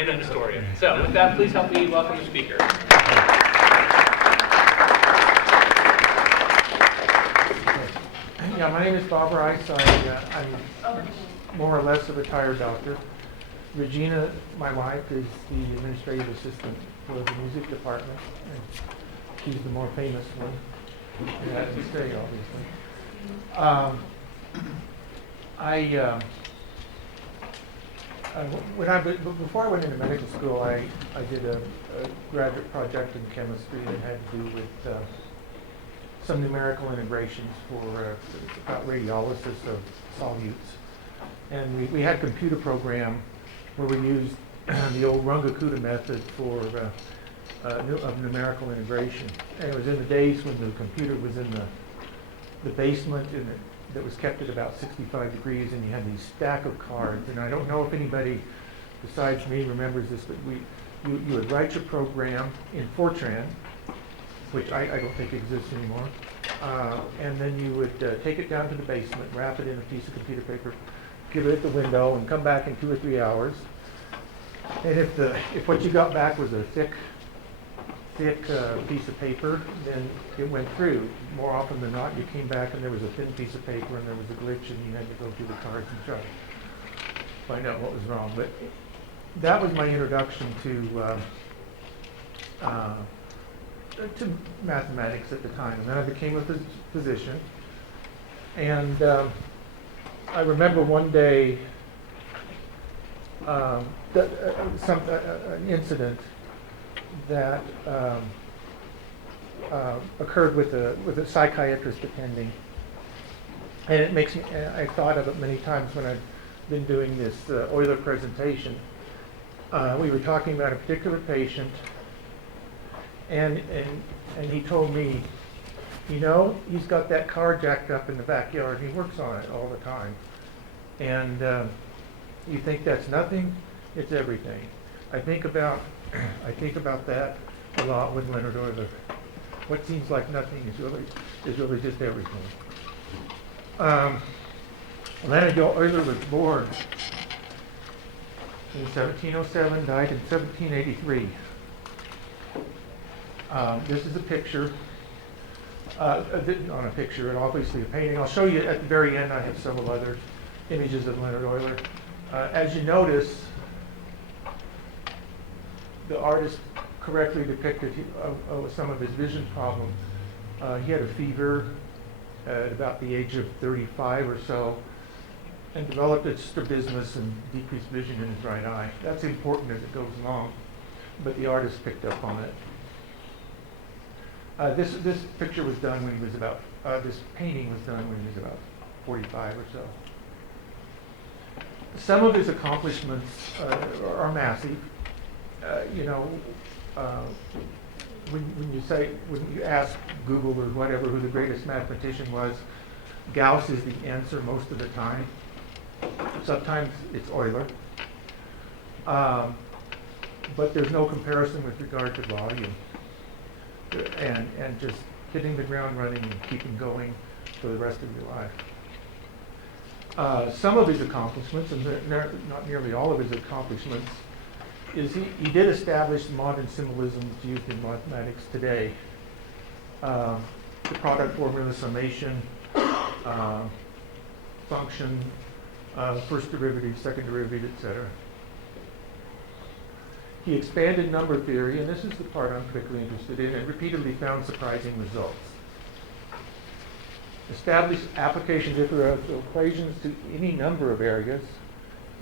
and an historian. So with that, please help me welcome the speaker. Yeah, my name is Bob Rice. I'm more or less a retired doctor. Regina, my wife, is the administrative assistant for the music department. And she's the more famous one. Yeah, to say, obviously. Before I went into medical school, I did a graduate project in chemistry that had to do with some numerical integrations for about radiolysis of solutes. And we had a computer program where we used the old Runge-Kutta method for of numerical integration. And it was in the days when the computer was in the basement that was kept at about 65 degrees, and you had these stack of cards. And I don't know if anybody besides me remembers this, but you would write your program in Fortran, which I don't think exists anymore. And then you would take it down to the basement, wrap it in a piece of computer paper, give it at the window, and come back in 2 or 3 hours. And if what you got back was a thick piece of paper, then it went through. More often than not, you came back and there was a thin piece of paper and there was a glitch, and you had to go through the cards and try to find out what was wrong. But that was my introduction to mathematics at the time. And then I became a physician. And I remember one day an incident that occurred with a psychiatrist attending. And it makes me, I thought of it many times when I've been doing this Euler presentation. We were talking about a particular patient, and he told me, you know, he's got that car jacked up in the backyard. He works on it all the time. And you think that's nothing? It's everything. I think about that a lot with Leonard Euler. What seems like nothing is really just everything. Leonard Euler was born in 1707, died in 1783. This is a picture, not a picture, and obviously a painting. I'll show you at the very end. I have several other images of Leonard Euler. As you notice, the artist correctly depicted some of his vision problems. He had a fever at about the age of 35 or so, and developed a strabismus and decreased vision in his right eye. That's important as it goes along, but the artist picked up on it. This picture was done when he was about, this painting was done when he was about 45 or so. Some of his accomplishments are massive. When you ask Google or whatever who the greatest mathematician was, Gauss is the answer most of the time. Sometimes it's Euler. But there's no comparison with regard to volume and just hitting the ground running and keeping going for the rest of your life. Some of his accomplishments, and not nearly all of his accomplishments, is he did establish modern symbolisms used in mathematics today. The product formula, summation, function, first derivative, second derivative, etc. He expanded number theory, and this is the part I'm particularly interested in, and repeatedly found surprising results. Established application differential equations to any number of areas,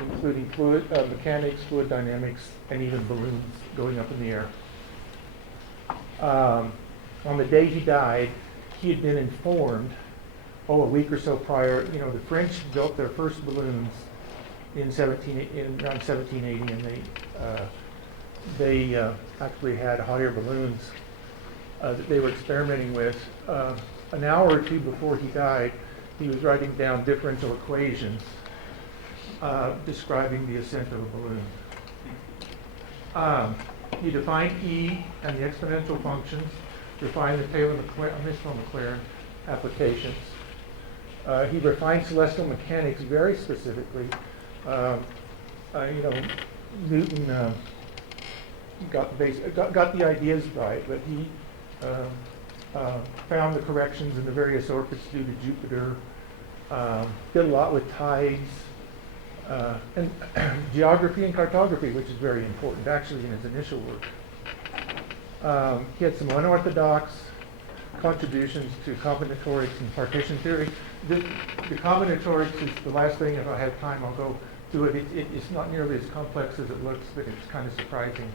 including fluid mechanics, fluid dynamics, and even balloons going up in the air. On the day he died, he had been informed, a week or so prior, the French built their first balloons in around 1780, and they actually had hot air balloons that they were experimenting with. An hour or two before he died, he was writing down differential equations describing the ascent of a balloon. He defined E and the exponential functions, defined the Taylor-Maclaurin applications. He refined celestial mechanics very specifically. Newton got the ideas right, but he found the corrections in the various orbits due to Jupiter. Did a lot with tides and geography and cartography, which is very important actually in his initial work. He had some unorthodox contributions to combinatorics and partition theory. The combinatorics is the last thing. If I have time, I'll go through it. It's not nearly as complex as it looks, but it's kind of surprising.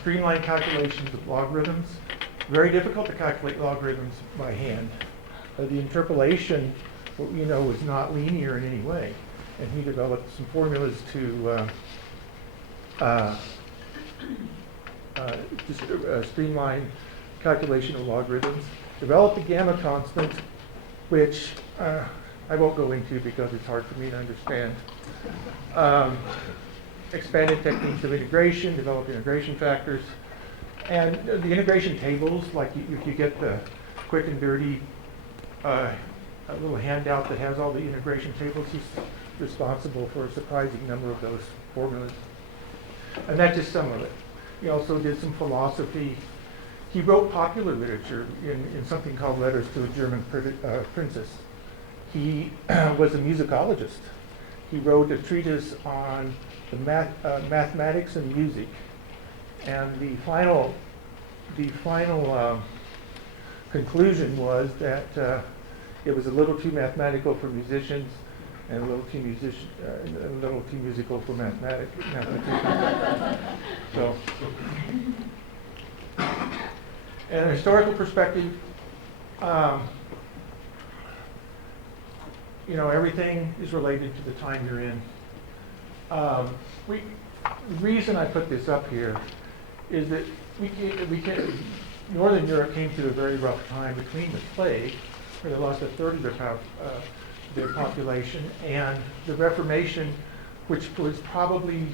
Streamline calculations of logarithms. Very difficult to calculate logarithms by hand. The interpolation, was not linear in any way, and he developed some formulas to streamline calculation of logarithms. Developed the gamma constant, which I won't go into because it's hard for me to understand. Expanded techniques of integration, developed integration factors, and the integration tables, like if you get the quick and dirty a little handout that has all the integration tables, he's responsible for a surprising number of those formulas. And that's just some of it. He also did some philosophy. He wrote popular literature in something called Letters to a German Princess. He was a musicologist. He wrote a treatise on the mathematics and music. And the final conclusion was that it was a little too mathematical for musicians and a little too musical for mathematicians. So, in a historical perspective, everything is related to the time you're in. The reason I put this up here is that Northern Europe came through a very rough time between the plague, where they lost a third of their population, and the Reformation, which was probably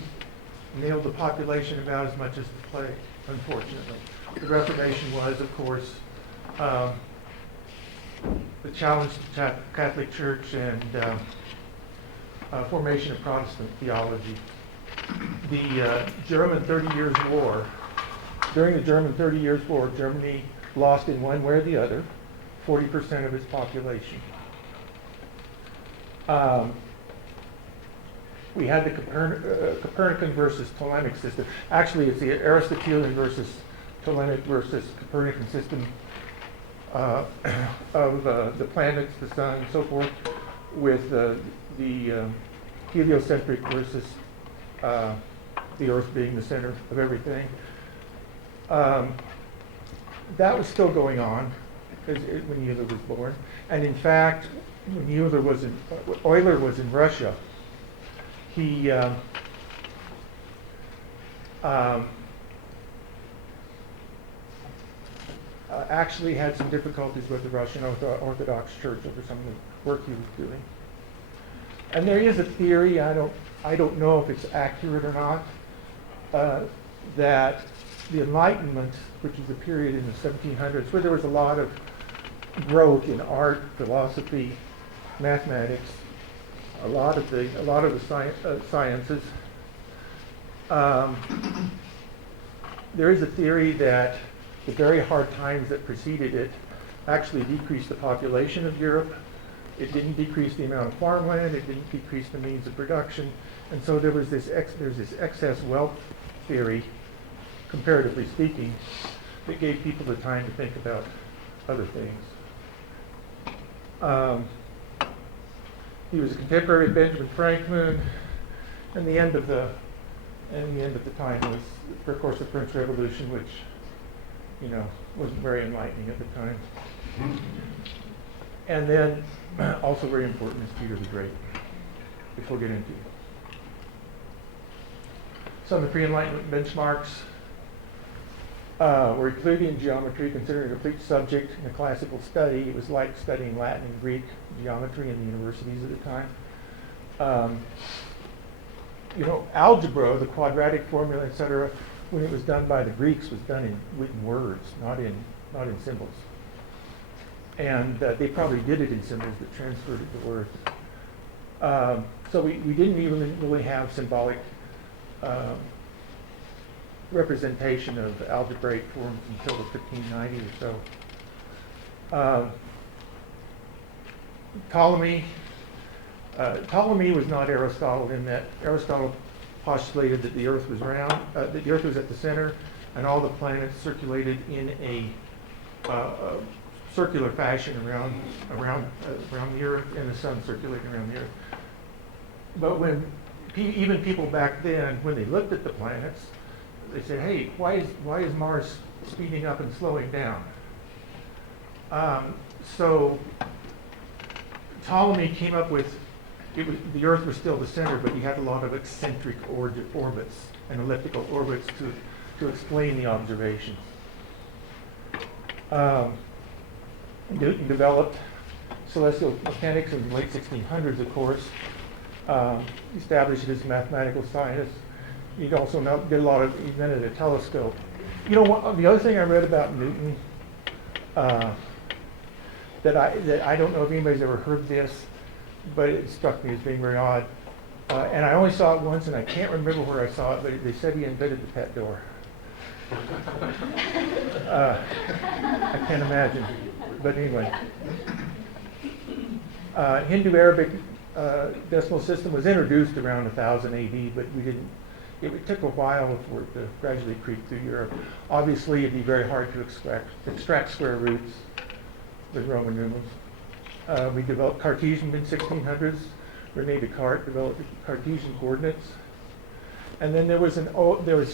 nailed the population about as much as the plague, unfortunately. The Reformation was, of course, the challenge to the Catholic Church and formation of Protestant theology. The German 30 Years' War, during the German 30 Years' War, Germany lost in one way or the other 40% of its population. We had the Copernican versus Ptolemaic system. Actually, it's the Aristotelian versus Ptolemaic versus Copernican system of the planets, the sun, and so forth, with the heliocentric versus the Earth being the center of everything. That was still going on when Euler was born. And in fact, when Euler was Euler was in Russia, he actually had some difficulties with the Russian Orthodox Church over some of the work he was doing. And there is a theory, I don't know if it's accurate or not, that the Enlightenment, which is a period in the 1700s where there was a lot of growth in art, philosophy, mathematics, a lot of the sciences. There is a theory that the very hard times that preceded it actually decreased the population of Europe. It didn't decrease the amount of farmland. It didn't decrease the means of production, and so there's this excess wealth theory, comparatively speaking, that gave people the time to think about other things. He was a contemporary of Benjamin Franklin, and the end of the time was, of course, the French Revolution, which wasn't very enlightening at the time. And then, also very important, is Peter the Great, which we'll get into. Some of the pre-Enlightenment benchmarks were Euclidean geometry, considered a complete subject in a classical study. It was like studying Latin and Greek geometry in the universities at the time. Algebra, the quadratic formula, etc., when it was done by the Greeks, was done in words, not in symbols. And they probably did it in symbols but transferred it to words. So we didn't even really have symbolic um, representation of algebraic forms until the 1590 or so. Ptolemy was not Aristotle in that Aristotle postulated that the Earth was round, that the Earth was at the center, and all the planets circulated in a circular fashion around the Earth, and the Sun circulating around the Earth. But when even people back then, when they looked at the planets, they said, "Hey, why is Mars speeding up and slowing down?" So Ptolemy came up with the Earth was still the center, but you had a lot of eccentric orbits and elliptical orbits to explain the observations. Newton developed celestial mechanics in the late 1600s, of course. Established as a mathematical scientist. He also invented a telescope. You know, the other thing I read about Newton that I don't know if anybody's ever heard this, but it struck me as being very odd. And I only saw it once, and I can't remember where I saw it, but they said he invented the pet door. I can't imagine. But anyway. Hindu-Arabic decimal system was introduced around 1000 AD, but it took a while for it to gradually creep through Europe. Obviously, it'd be very hard to extract square roots with Roman numerals. We developed Cartesian in 1600s. René Descartes developed Cartesian coordinates. And then there was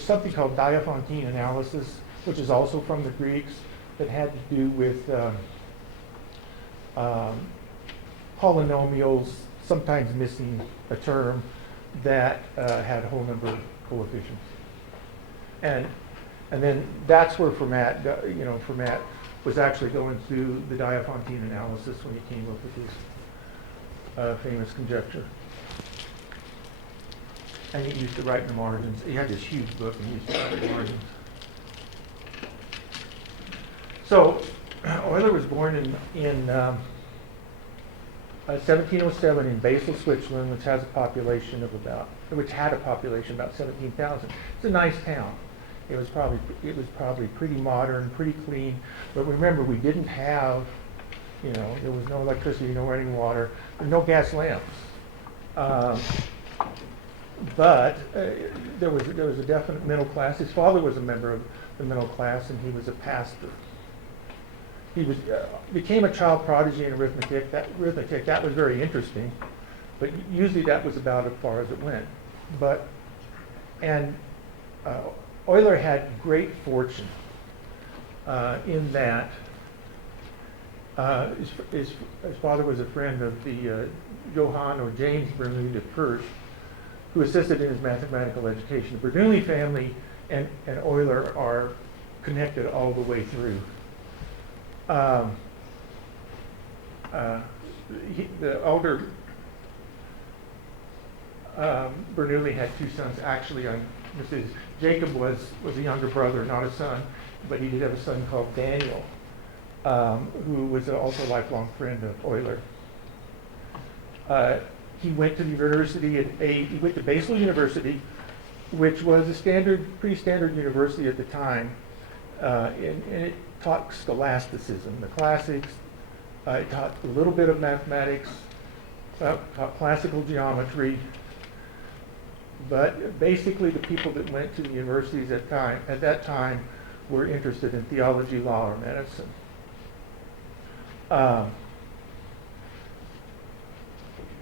something called Diophantine analysis, which is also from the Greeks, that had to do with polynomials, sometimes missing a term, that had a whole number of coefficients. And then that's where Fermat was actually going through the Diophantine analysis when he came up with his famous conjecture. And he used to write in the margins. He had this huge book, and he used to write in the margins. So Euler was born in 1707 in Basel, Switzerland, which had a population about 17,000. It's a nice town. It was probably pretty modern, pretty clean. But remember, we didn't have, there was no electricity, no running water, no gas lamps. But there was a definite middle class. His father was a member of the middle class, and he was a pastor. He became a child prodigy in arithmetic. That was very interesting, but usually that was about as far as it went. Euler had great fortune in that his father was a friend of the Johann or James Bernoulli the First, who assisted in his mathematical education. The Bernoulli family and Euler are connected all the way through. The older Bernoulli had two sons. Actually, Jacob was a younger brother, not a son, but he did have a son called Daniel, who was also a lifelong friend of Euler. He went to the university he went to Basel University, which was a pretty standard university at the time, and it taught scholasticism, the classics. It taught a little bit of mathematics, taught classical geometry, but basically the people that went to the universities at that time were interested in theology, law, or medicine.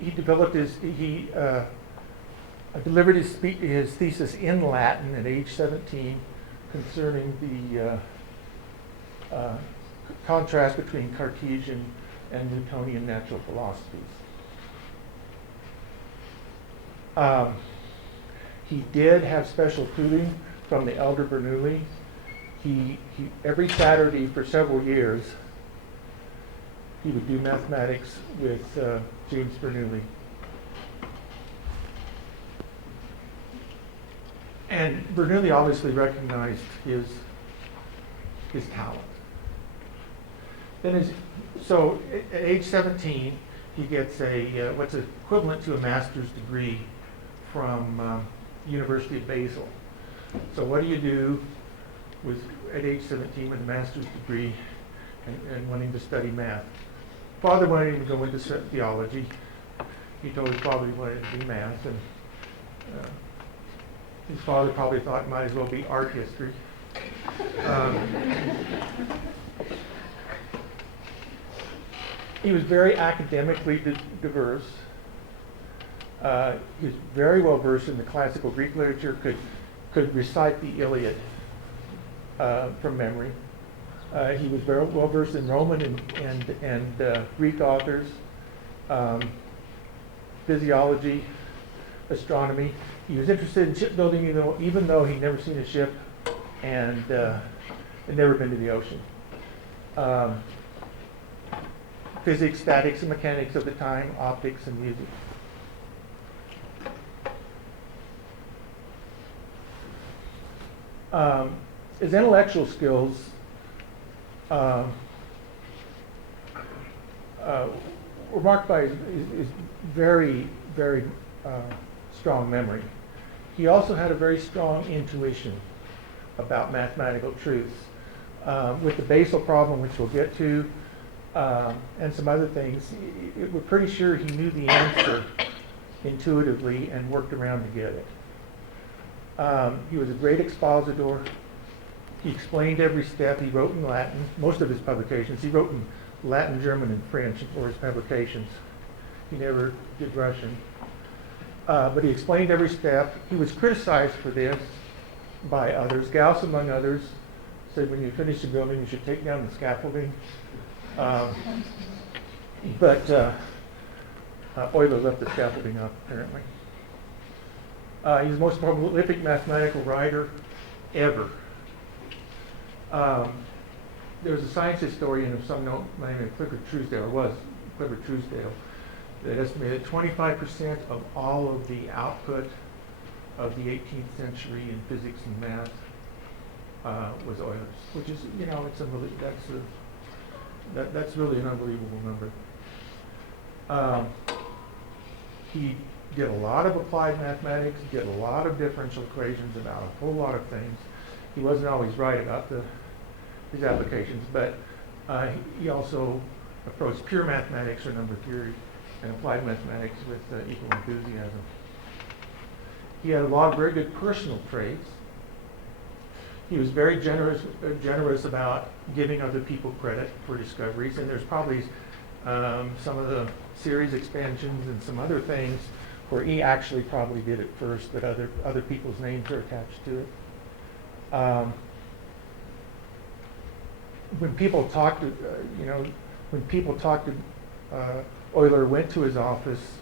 He delivered his thesis in Latin at age 17 concerning the contrast between Cartesian and Newtonian natural philosophies. He did have special tutoring from the elder Bernoulli. He every Saturday for several years, he would do mathematics with James Bernoulli. And Bernoulli obviously recognized his talent. So at age 17, he gets what's equivalent to a master's degree from University of Basel. So what do you do at age 17 with a master's degree and wanting to study math? Father wanted him to go into theology. He told his father he wanted to do math, and his father probably thought it might as well be art history. He was very academically diverse. He was very well versed in the classical Greek literature, could recite the Iliad from memory. He was very well versed in Roman and Greek authors, physiology, astronomy. He was interested in shipbuilding, even though he'd never seen a ship and had never been to the ocean. Physics, statics, and mechanics of the time, optics, and music. His intellectual skills were marked by his very, very strong memory. He also had a very strong intuition about mathematical truths. With the basal problem, which we'll get to, and some other things, we're pretty sure he knew the answer intuitively and worked around to get it. He was a great expositor. He explained every step. He wrote in Latin. Most of his publications, he wrote in Latin, German, and French for his publications. He never did Russian. But he explained every step. He was criticized for this by others. Gauss, among others, said when you finish the building, you should take down the scaffolding. But Euler left the scaffolding up, apparently. He's the most prolific mathematical writer ever. There was a science historian of some note, my name is Clifford Truesdale, that estimated 25% of all of the output of the 18th century in physics and math was Euler's, which is, that's really an unbelievable number. He did a lot of applied mathematics, did a lot of differential equations about a whole lot of things. He wasn't always right about his applications, but he also approached pure mathematics or number theory and applied mathematics with equal enthusiasm. He had a lot of very good personal traits. He was very generous about giving other people credit for discoveries, and there's probably some of the series expansions and some other things where he actually probably did it first, but other people's names are attached to it. When people talked to, Euler went to his office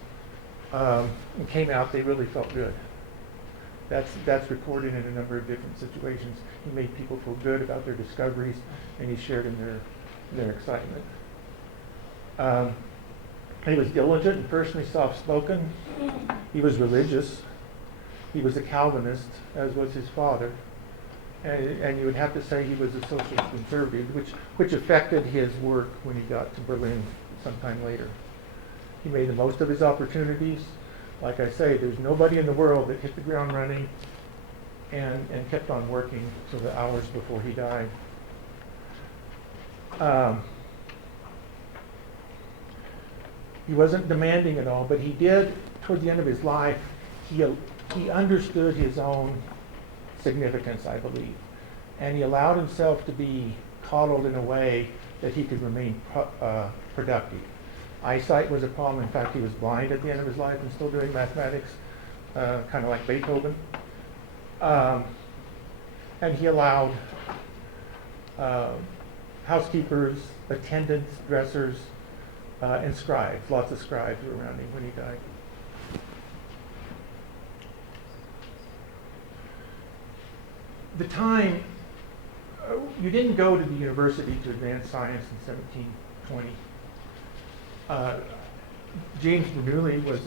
and came out, they really felt good. That's recorded in a number of different situations. He made people feel good about their discoveries, and he shared in their excitement. He was diligent and personally soft-spoken. He was religious. He was a Calvinist, as was his father. And you would have to say he was a socialist conservative, which affected his work when he got to Berlin sometime later. He made the most of his opportunities. Like I say, there's nobody in the world that hit the ground running and kept on working till the hours before he died. He wasn't demanding at all, but he did, toward the end of his life, he understood his own significance, I believe. And he allowed himself to be coddled in a way that he could remain productive. Eyesight was a problem. In fact, he was blind at the end of his life and still doing mathematics, kind of like Beethoven. And he allowed housekeepers, attendants, dressers, and scribes. Lots of scribes were around him when he died. The time, you didn't go to the university to advance science in 1720. James Bernoulli was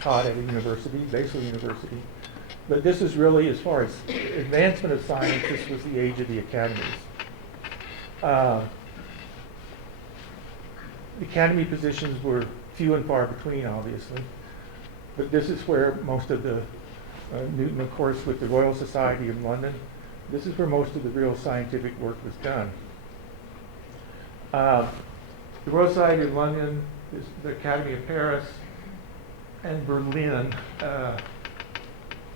taught at a university, Basel University. But this is really, as far as advancement of science, this was the age of the academies. The academy positions were few and far between, obviously. But this is where most of the Newton, of course, with the Royal Society of London. This is where most of the real scientific work was done. The Royal Society of London, the Academy of Paris, and Berlin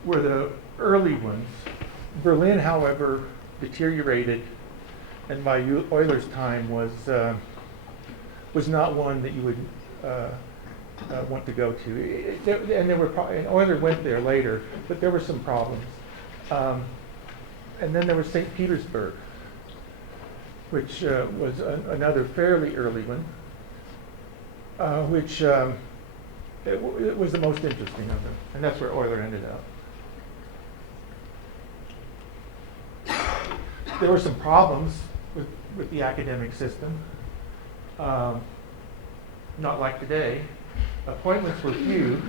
were the early ones. Berlin, however, deteriorated, and by Euler's time was not one that you would want to go to. And Euler went there later, but there were some problems. And then there was St. Petersburg, which was another fairly early one, which it was the most interesting of them, and that's where Euler ended up. There were some problems with the academic system, not like today. Appointments were few.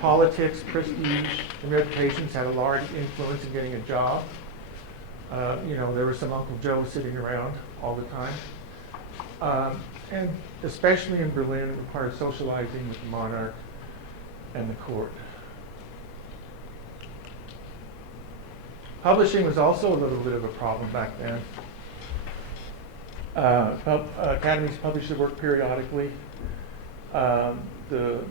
Politics, prestige, and reputations had a large influence in getting a job. There was some Uncle Joe sitting around all the time. And especially in Berlin, it required socializing with the monarch and the court. Publishing was also a little bit of a problem back then. Academies published their work periodically. The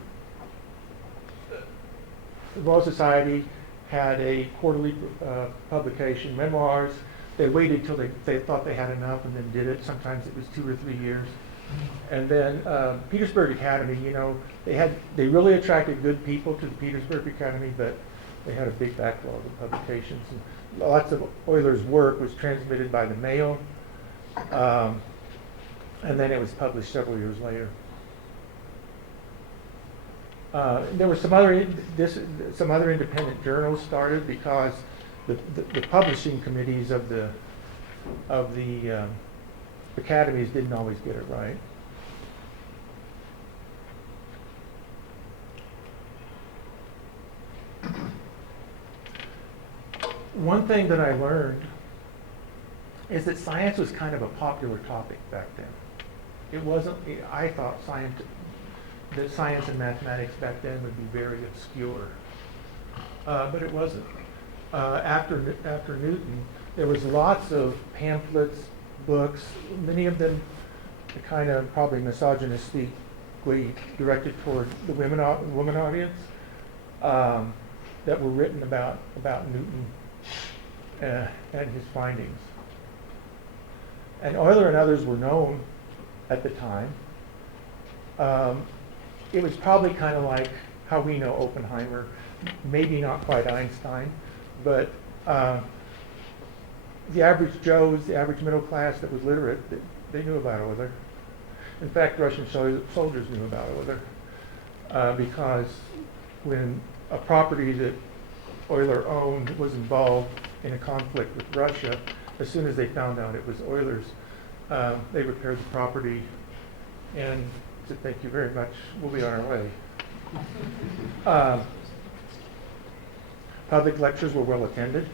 Royal Society had a quarterly publication, memoirs. They waited till they thought they had enough and then did it. Sometimes it was 2 or 3 years. And then Petersburg Academy, they really attracted good people to the Petersburg Academy, but they had a big backlog of publications. And lots of Euler's work was transmitted by the mail, and then it was published several years later. There were some other independent journals started because the publishing committees of the academies didn't always get it right. One thing that I learned is that science was kind of a popular topic back then. It wasn't. I thought that science and mathematics back then would be very obscure, but it wasn't. After Newton, there was lots of pamphlets, books, many of them kind of probably misogynistically directed toward the woman audience, that were written about Newton and his findings. And Euler and others were known at the time. It was probably kind of like how we know Oppenheimer, maybe not quite Einstein, but the average Joes, the average middle class that was literate, they knew about Euler. In fact, Russian soldiers knew about Euler because when a property that Euler owned was involved in a conflict with Russia, as soon as they found out it was Euler's, they repaired the property and said, "Thank you very much, we'll be on our way." Public lectures were well attended,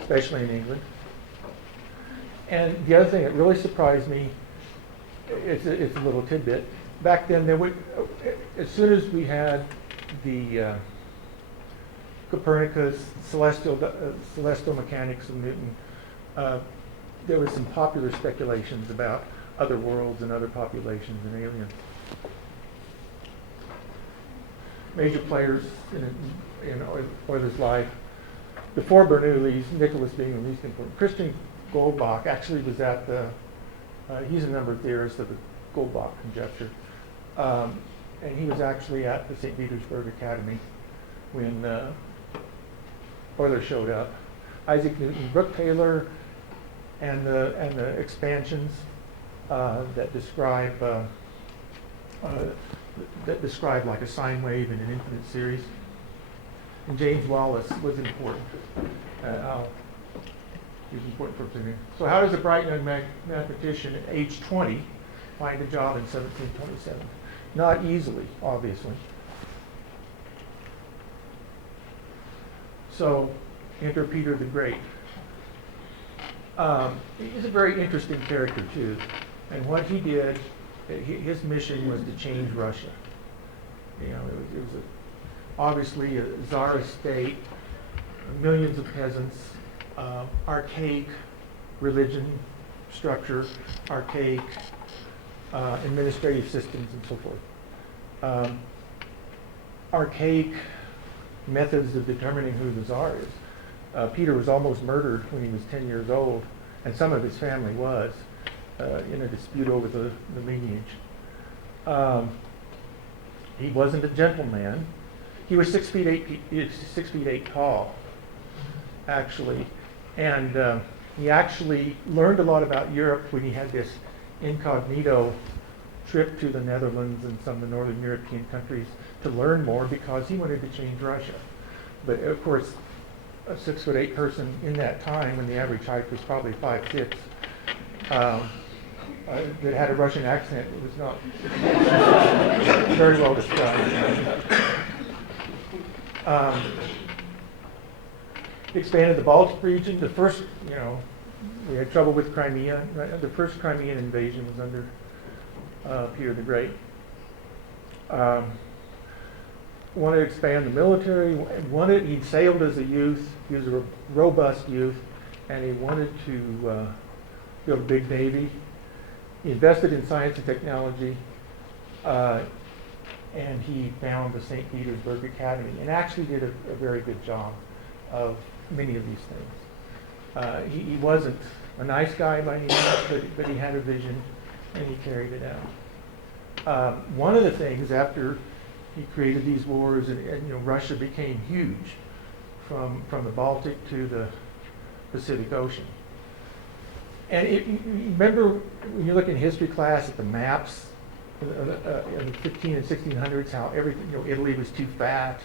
especially in England. And the other thing that really surprised me, it's a little tidbit. Back then, as soon as we had the Copernicus, celestial mechanics of Newton, there was some popular speculations about other worlds and other populations and aliens. Major players in Euler's life, before Bernoulli's, Nicholas being the least important. Christian Goldbach actually was at he's a number theorist of the Goldbach conjecture, and he was actually at the St. Petersburg Academy when Euler showed up. Isaac Newton, Brooke Taylor, and the expansions that describe like a sine wave in an infinite series. And James Wallace was important. He was important for opinion. So how does a bright young mathematician at age 20 find a job in 1727? Not easily, obviously. So enter Peter the Great. He's a very interesting character too. And what he did, his mission was to change Russia. It was obviously a czarist state, millions of peasants, archaic religion structure, archaic administrative systems, and so forth. Archaic methods of determining who the czar is. Peter was almost murdered when he was 10 years old, and some of his family was, in a dispute over the lineage. He wasn't a gentleman. He was 6'8" tall, actually, and he actually learned a lot about Europe when he had this incognito trip to the Netherlands and some of the northern European countries to learn more because he wanted to change Russia. But of course, a 6'8" person in that time, when the average height was probably 5'6", that had a Russian accent, it was not very well described. Expanded the Baltic region. The first, we had trouble with Crimea. The first Crimean invasion was under Peter the Great. Wanted to expand the military. He'd sailed as a youth. He was a robust youth, and he wanted to build a big navy. He invested in science and technology, and he found the St. Petersburg Academy, and actually did a very good job of many of these things. He wasn't a nice guy by any means, but he had a vision, and he carried it out. One of the things after he created these wars, and Russia became huge, from the Baltic to the Pacific Ocean. And you remember when you look in history class at the maps in the 15 and 1600s, how everything, Italy was too fat,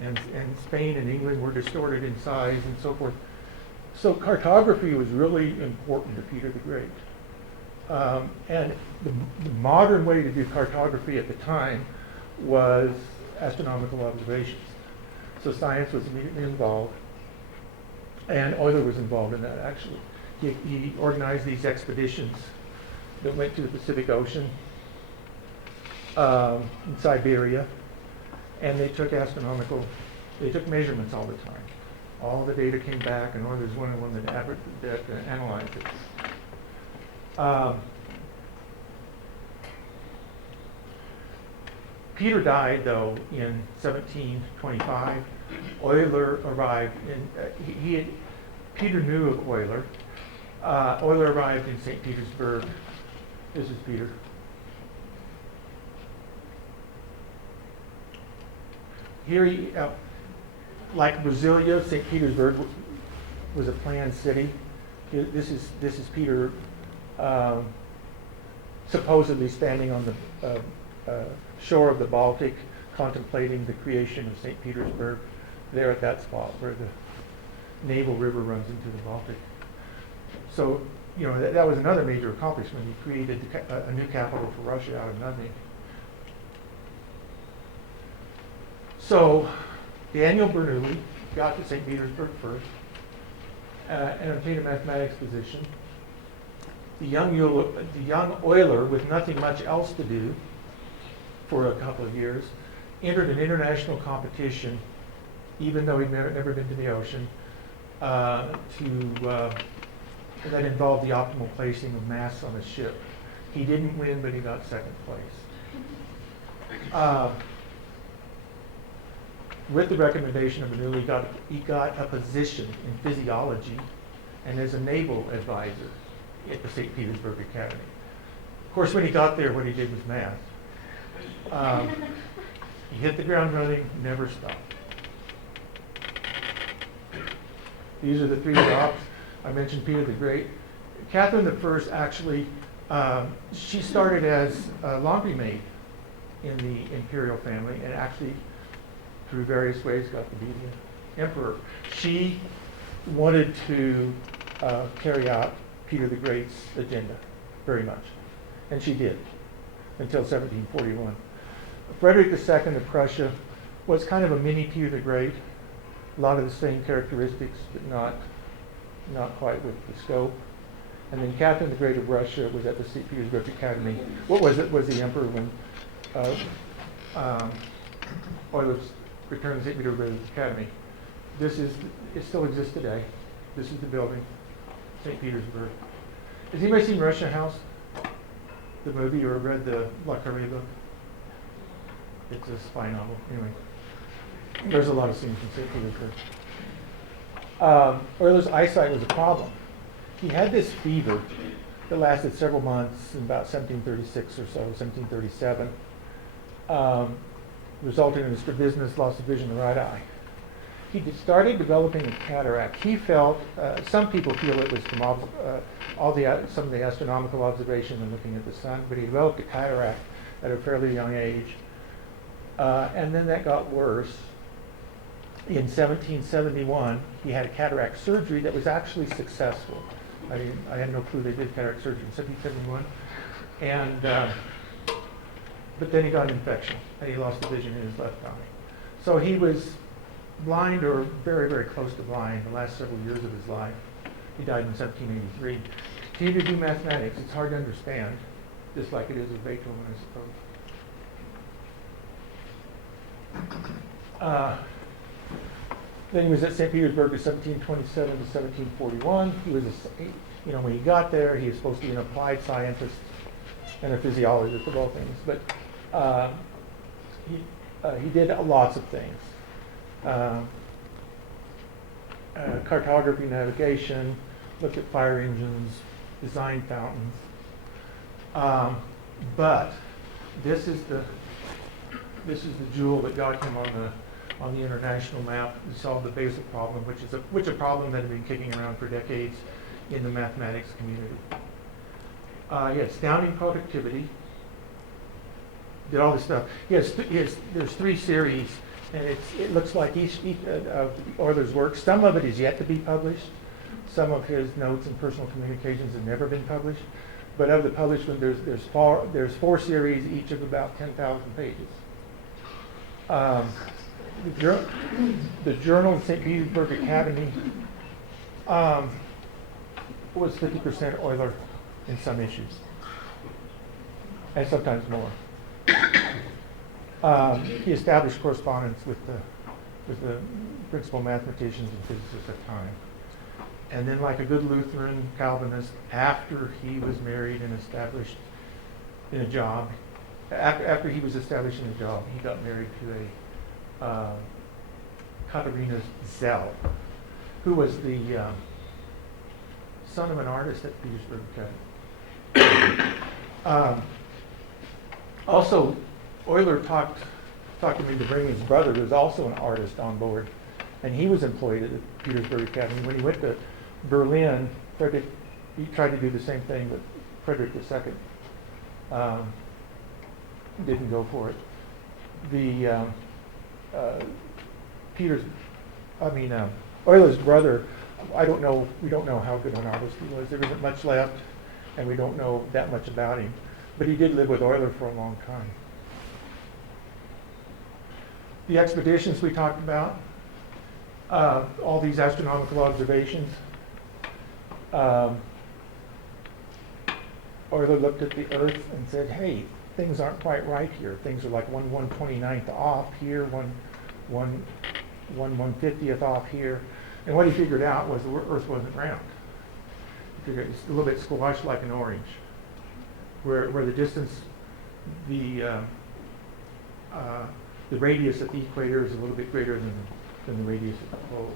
and Spain and England were distorted in size and so forth. So cartography was really important to Peter the Great. And the modern way to do cartography at the time was astronomical observations. So science was immediately involved, and Euler was involved in that, actually. He organized these expeditions that went to the Pacific Ocean, in Siberia, and they took measurements all the time. All the data came back, and Euler's one of the one that analyzed it. Peter died, though, in 1725. Euler arrived in, Peter knew of Euler. Euler arrived in St. Petersburg. This is Peter. Here, like Brasilia, St. Petersburg was a planned city. This is Peter supposedly standing on the shore of the Baltic, contemplating the creation of St. Petersburg, there at that spot where the naval river runs into the Baltic. So, that was another major accomplishment. He created a new capital for Russia out of nothing. So, Daniel Bernoulli got to St. Petersburg first and obtained a mathematics position. The young Euler, with nothing much else to do for a couple of years, entered an international competition, even though he'd never been to the ocean, that involved the optimal placing of mass on a ship. He didn't win, but he got second place. With the recommendation of Bernoulli, he got a position in physiology and as a naval advisor at the St. Petersburg Academy. Of course, when he got there, what he did was math. He hit the ground running, never stopped. These are the three drops. I mentioned Peter the Great. Catherine I actually, she started as a laundry maid in the imperial family, and actually, through various ways, got to be the emperor. She wanted to carry out Peter the Great's agenda very much, and she did until 1741. Frederick II of Prussia was kind of a mini Peter the Great, a lot of the same characteristics, but not quite with the scope. And then Catherine the Great of Russia was at the St. Petersburg Academy. What was the emperor when Euler's returned to St. Petersburg Academy. It still exists today. This is the building, St. Petersburg. Has anybody seen Russia House, the movie, or read the Le Carre book? It's a spy novel. Anyway, there's a lot of scenes in St. Petersburg. Euler's eyesight was a problem. He had this fever that lasted several months in about 1736 or so, 1737, resulting in a strabismus, loss of vision in the right eye. He started developing a cataract. He felt, some people feel it was from some of the astronomical observation and looking at the sun, but he developed a cataract at a fairly young age. And then that got worse. In 1771, he had a cataract surgery that was actually successful. I had no clue they did cataract surgery in 1771. And, but then he got an infection, and he lost the vision in his left eye. So he was blind, or very, very close to blind, the last several years of his life. He died in 1783. Continued to do mathematics. It's hard to understand, just like it is with Beethoven, I suppose. Then he was at St. Petersburg from 1727 to 1741. He was, when he got there, he was supposed to be an applied scientist and a physiologist of all things. But he did lots of things. Cartography, navigation, looked at fire engines, designed fountains. But this is the jewel that got him on the international map. He solved the basal problem, which is a problem that had been kicking around for decades in the mathematics community. He had astounding productivity. Did all this stuff. There's 3 series, and it looks like each of Euler's work. Some of it is yet to be published. Some of his notes and personal communications have never been published. But of the published one, there's 4 series, each of about 10,000 pages. The journal of St. Petersburg Academy was 50% Euler in some issues, and sometimes more. He established correspondence with the principal mathematicians and physicists at the time. And then, like a good Lutheran Calvinist, after he was married and established in a job, after he was established in a job, he got married to a Katharina Zell, who was the son of an artist at Petersburg Academy. Also, Euler talked to me to bring his brother, who was also an artist, on board, and he was employed at the Petersburg Academy. When he went to Berlin, he tried to do the same thing, but Frederick II didn't go for it. Euler's brother, we don't know how good an artist he was. There isn't much left, and we don't know that much about him. But he did live with Euler for a long time. The expeditions we talked about, all these astronomical observations. Euler looked at the Earth and said, hey, things aren't quite right here. Things are like 1/129th off here, 1/150th off here. And what he figured out was the Earth wasn't round. He figured it's a little bit squashed like an orange, where the distance, the radius at the equator is a little bit greater than the radius at the poles.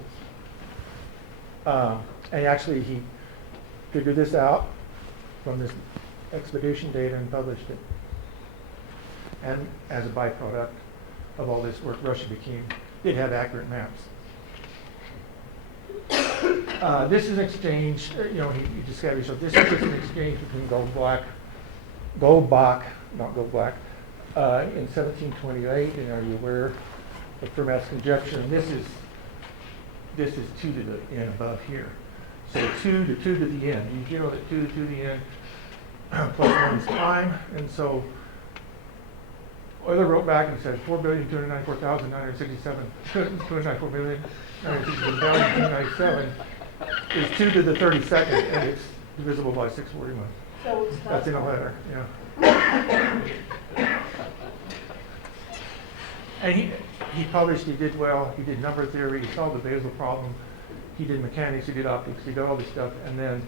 And actually, he figured this out from this expedition data and published it. And as a byproduct of all this work, Russia did have accurate maps. This is an exchange, he discovered, so this is just an exchange between Goldbach, not Goldbach, in 1728, and are you aware of Fermat's conjecture? And this is 2 to the n above here. So 2 to the n. You know that 2 to the n plus 1 is time, and so Euler wrote back and said 4,294,967, 294,967,297 is 2 to the 32nd, and it's divisible by 641. So it's not. That's in a letter, yeah. And he published, he did well, he did number theory, he solved the basal problem, he did mechanics, he did optics, he did all this stuff, and then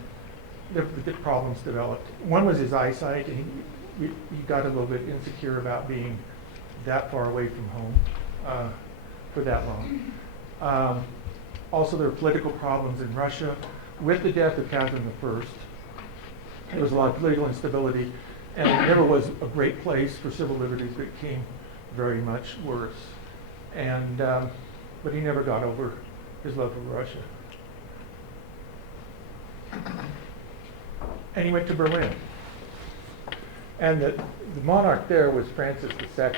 the problems developed. One was his eyesight, and he got a little bit insecure about being that far away from home for that long. Also, there were political problems in Russia. With the death of Catherine I, there was a lot of political instability, and it never was a great place for civil liberties, but it became very much worse. And but he never got over his love for Russia. And he went to Berlin. And the monarch there was Francis II.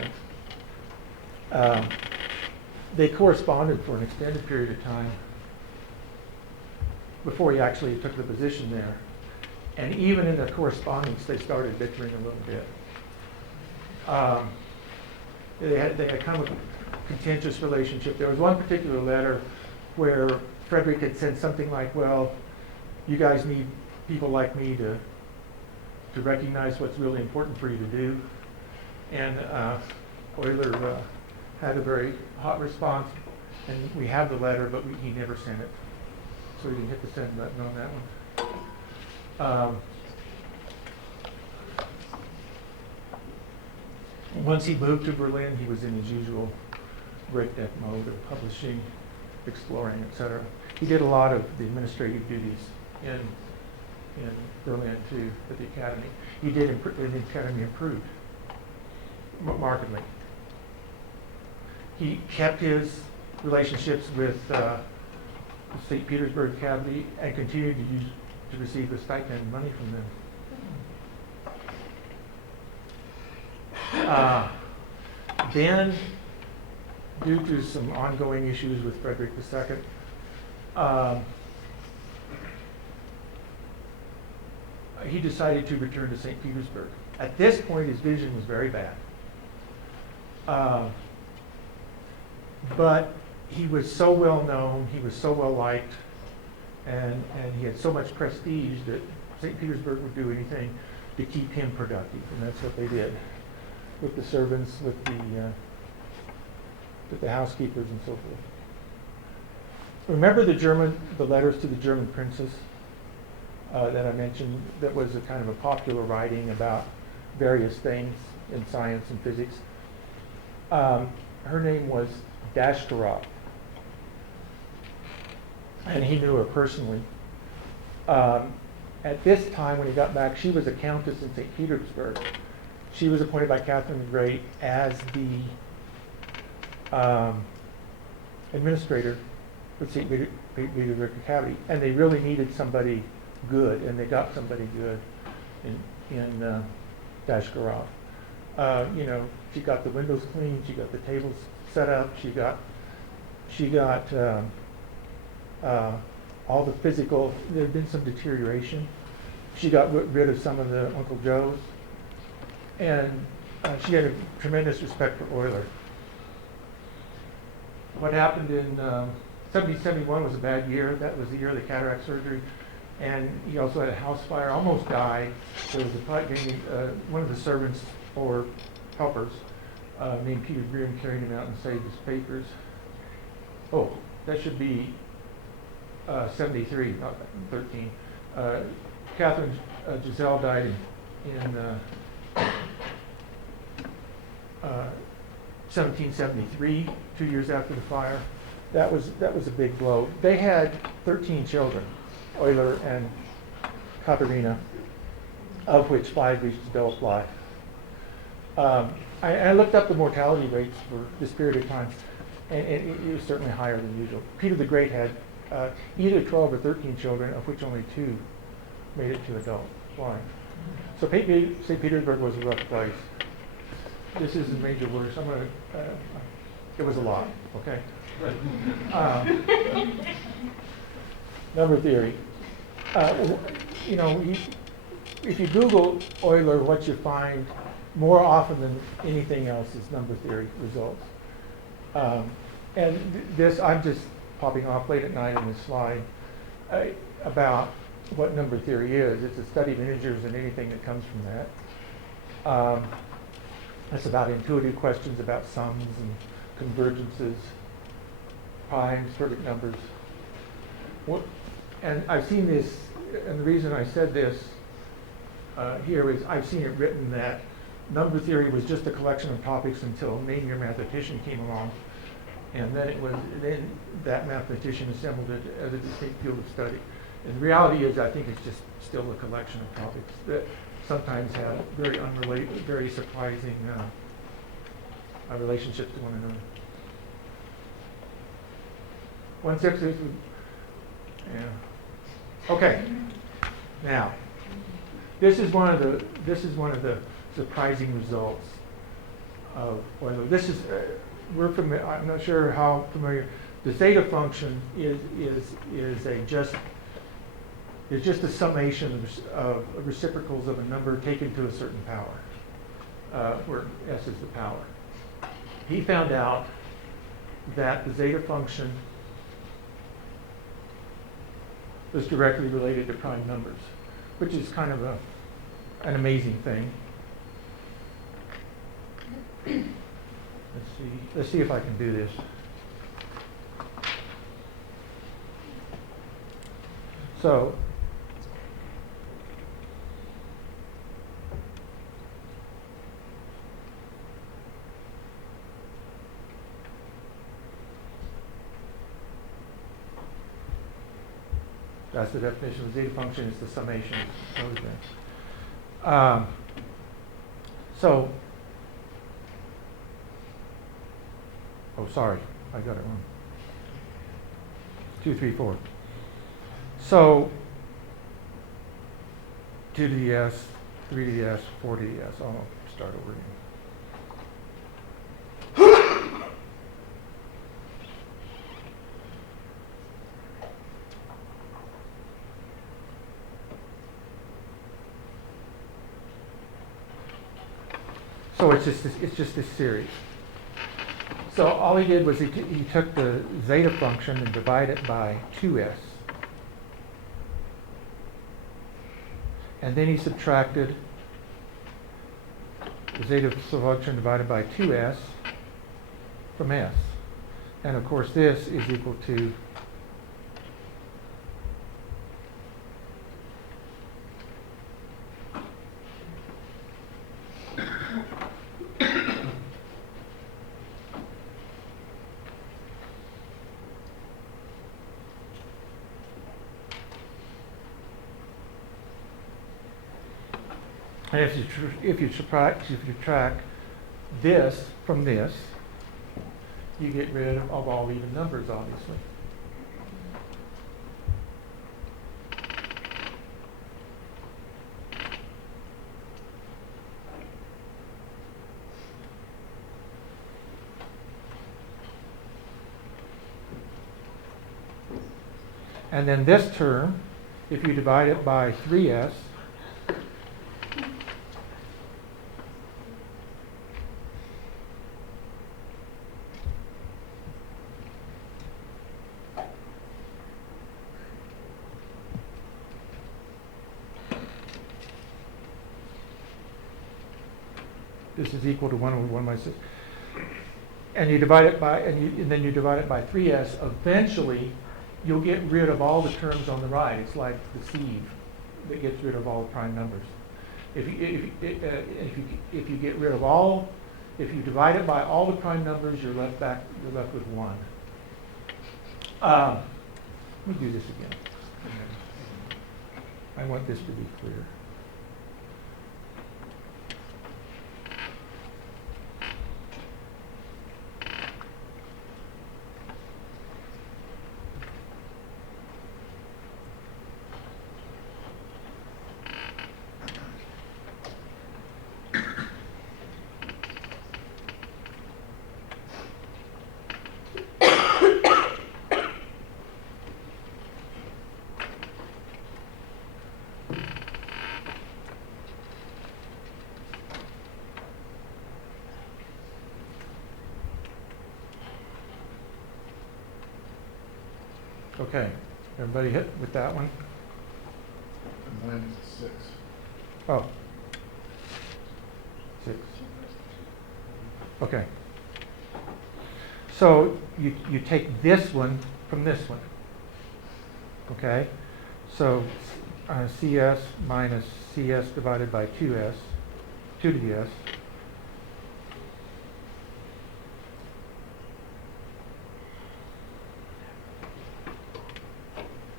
They corresponded for an extended period of time before he actually took the position there. And even in their correspondence, they started bickering a little bit. They had kind of a contentious relationship. There was one particular letter where Frederick had said something like, well, you guys need people like me to recognize what's really important for you to do. And Euler had a very hot response, and we have the letter, but he never sent it. So he didn't hit the send button on that one. Once he moved to Berlin, he was in his usual breakneck mode of publishing, exploring, etc. He did a lot of the administrative duties in Berlin too, at the academy. He did, and the academy improved markedly. He kept his relationships with St Petersburg Academy and continued to receive the stipend money from them. Then, due to some ongoing issues with Frederick II, he decided to return to St. Petersburg. At this point, his vision was very bad. But he was so well known, he was so well liked, and he had so much prestige that St. Petersburg would do anything to keep him productive, and that's what they did with the servants, with the housekeepers, and so forth. Remember the letters to the German princes that I mentioned? That was a kind of a popular writing about various things in science and physics. Her name was Dashkarov, and he knew her personally. At this time, when he got back, she was a countess in St. Petersburg. She was appointed by Catherine the Great as the administrator of St. Petersburg Academy, and they really needed somebody good, and they got somebody good in Dashkarov. She got the windows cleaned, she got the tables set up, she got all the physical. There had been some deterioration. She got rid of some of the Uncle Joes, and she had a tremendous respect for Euler. What happened in 1771 was a bad year. That was the year of the cataract surgery, and he also had a house fire, almost died. There was a fight between one of the servants or helpers named Peter Grimm carried him out and saved his papers. Oh, that should be 73, not 13. Catherine Giselle died in 1773, 2 years after the fire. That was a big blow. They had 13 children, Euler and Katharina, of which 5 reached adult life. I looked up the mortality rates for this period of time, and it was certainly higher than usual. Peter the Great had either 12 or 13 children, of which only 2 made it to adult life. So St. Petersburg was a rough place. This isn't major worse. It was a lot, okay? Number theory. If you Google Euler, what you find more often than anything else is number theory results. And I'm just popping off late at night on this slide about what number theory is. It's a study of integers and anything that comes from that. It's about intuitive questions about sums and convergences, primes, perfect numbers. And I've seen this, and the reason I said this here is I've seen it written that number theory was just a collection of topics until name your mathematician came along, and then that mathematician assembled it as a distinct field of study. And the reality is, I think it's just still a collection of topics that sometimes have very unrelated, very surprising relationships to one another. 1/6 yeah. Okay. Now, this is one of the surprising results of Euler. This is we're familiar. I'm not sure how familiar. The zeta function is just a summation of reciprocals of a number taken to a certain power, where s is the power. He found out that the zeta function was directly related to prime numbers, which is kind of an amazing thing. Let's see if I can do this. So that's the definition of the zeta function. It's the summation of everything. So, oh, sorry, I got it wrong. 2, 3, 4. So, 2 to the s, 3 to the s, 4 to the s. I'll start over again. So it's just this series. So all he did was he took the zeta function and divided it by 2s. And then he subtracted the zeta function divided by 2s from s. And of course this is equal to and if you subtract this from this, you get rid of all even numbers, obviously. And then this term, if you divide it by 3s, this is equal to 1 over 1 by 6. And you divide it by, and then you divide it by 3s. Eventually, you'll get rid of all the terms on the right. It's like the sieve that gets rid of all the prime numbers. If you get rid of all, if you divide it by all the prime numbers, you're left with 1. Let me do this again. I want this to be clear. Okay, everybody hit with that one? And mine is 6. Oh. 6. Okay. So you take this one from this one. Okay? So CS minus CS divided by 2S, 2 to the S.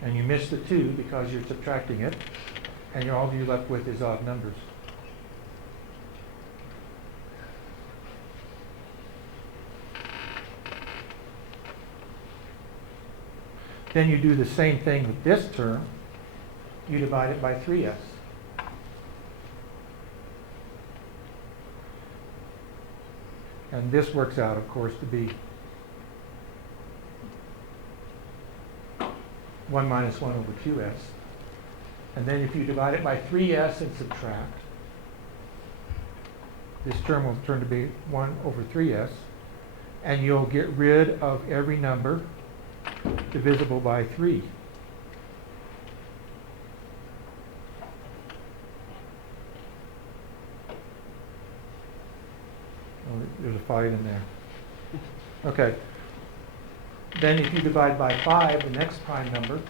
And you miss the 2 because you're subtracting it, and all you're left with is odd numbers. Then you do the same thing with this term. You divide it by 3s. And this works out, of course, to be 1 minus 1 over 2s. And then if you divide it by 3s and subtract, this term will turn to be 1 over 3s. And you'll get rid of every number divisible by 3. Oh, there's a 5 in there. Okay. Then if you divide by 5, the next prime number,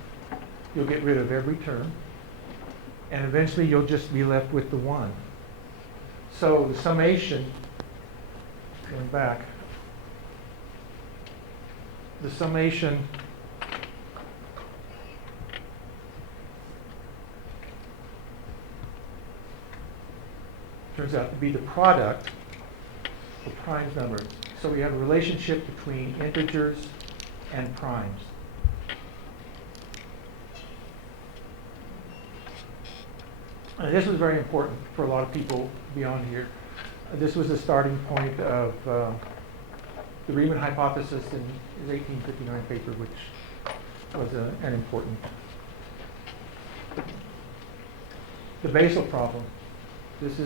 you'll get rid of every term. And eventually you'll just be left with the 1. So the summation, going back, the summation turns out to be the product of primes numbers. So we have a relationship between integers and primes. And this was very important for a lot of people beyond here. This was the starting point of the Riemann hypothesis in his 1859 paper, which was an important. The basal problem. This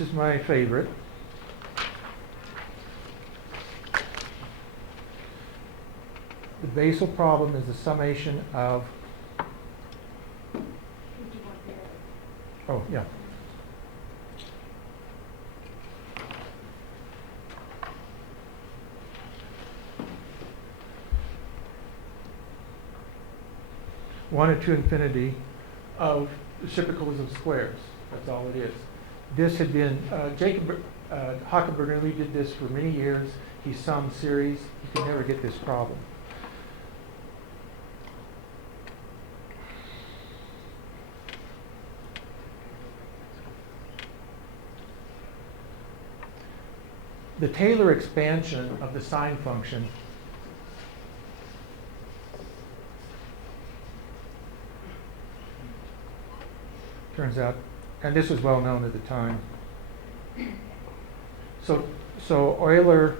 is my favorite. The basal problem is the summation of. Oh, yeah. One to infinity of reciprocals of squares. That's all it is. This had been, Haken Bernoulli did this for many years. He summed series. He could never get this problem. The Taylor expansion of the sine function turns out, and this was well known at the time. So Euler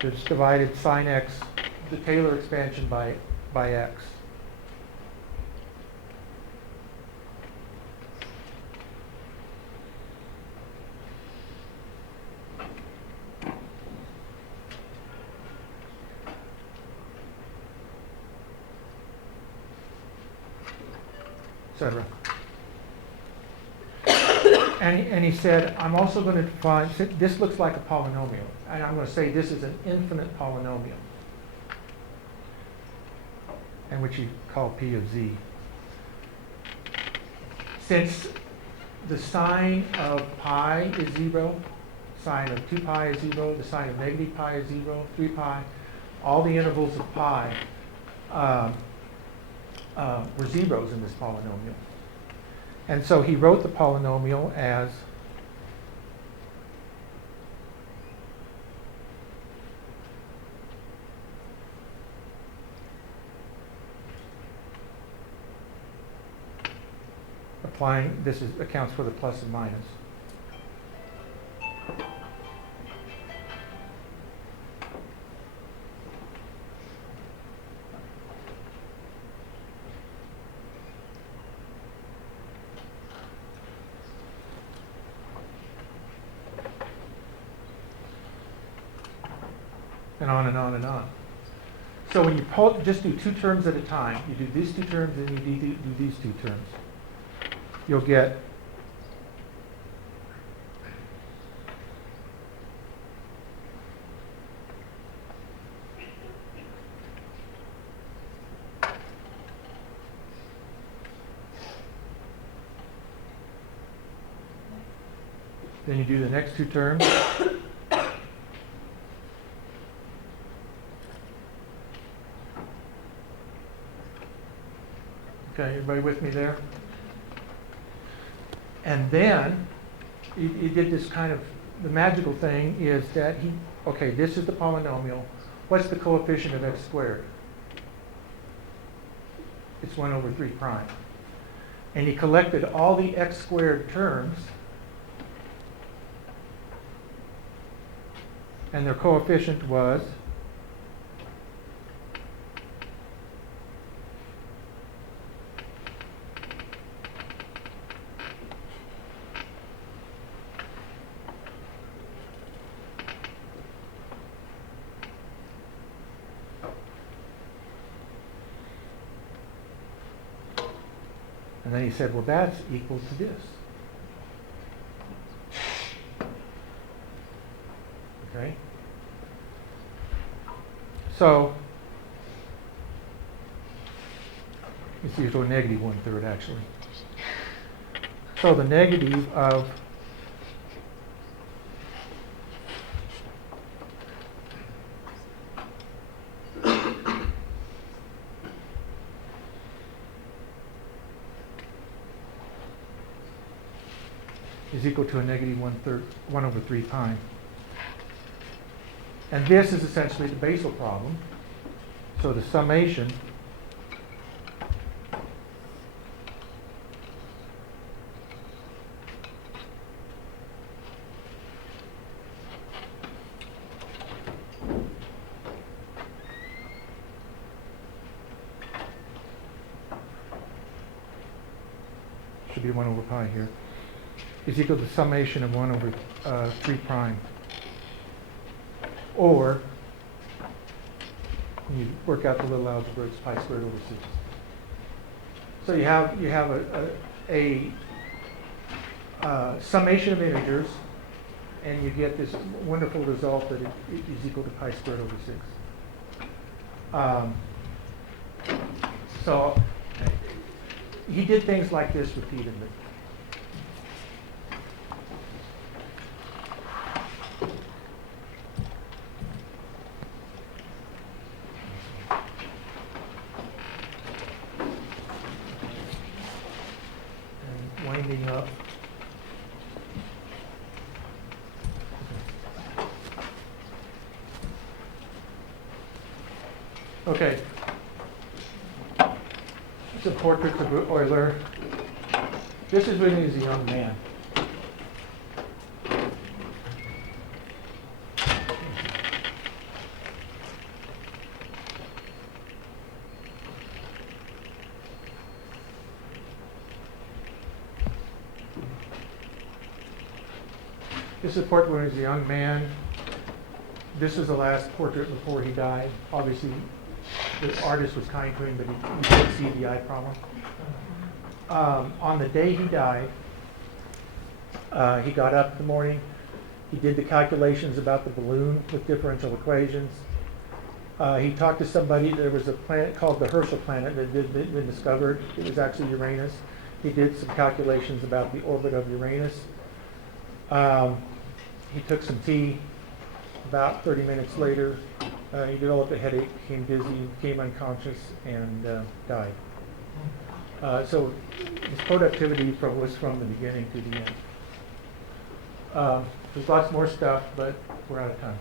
just divided sine x, the Taylor expansion by x. Etc. And he said, I'm also going to find, this looks like a polynomial, and I'm going to say this is an infinite polynomial, and which he called P of z. Since the sine of pi is 0, sine of 2 pi is 0, the sine of negative pi is 0, 3 pi, all the intervals of pi were zeros in this polynomial. And so he wrote the polynomial as applying, this accounts for the plus and minus. And on and on and on. So when you just do 2 terms at a time, you do these 2 terms and you do these 2 terms, you'll get Then you do the next two terms. Okay, everybody with me there? And then he did this kind of, the magical thing is that okay, this is the polynomial. What's the coefficient of x squared? It's 1 over 3 prime. And he collected all the x squared terms, and their coefficient was and then he said, well, that's equal to this. Okay? So, it's equal to negative 1/3 actually. So the negative of is equal to a negative 1/3, 1 over 3 prime. And this is essentially the basal problem. So the summation should be 1 over pi here, is equal to the summation of 1 over 3 prime. Or, when you work out the little algebra, it's pi squared over 6. So you have a summation of integers, and you get this wonderful result that it is equal to pi squared over 6. So he did things like this repeatedly. And winding up. Okay. It's a portrait of Euler. This is when he was a young man. This is a portrait when he was a young man. This is the last portrait before he died. Obviously, the artist was kind to him, but he did see the eye problem. On the day he died, he got up in the morning. He did the calculations about the balloon with differential equations. He talked to somebody. There was a planet called the Herschel planet that had been discovered. It was actually Uranus. He did some calculations about the orbit of Uranus. He took some tea. About 30 minutes later, he developed a headache, became dizzy, became unconscious, and died. So his productivity was from the beginning to the end. There's lots more stuff, but we're out of time.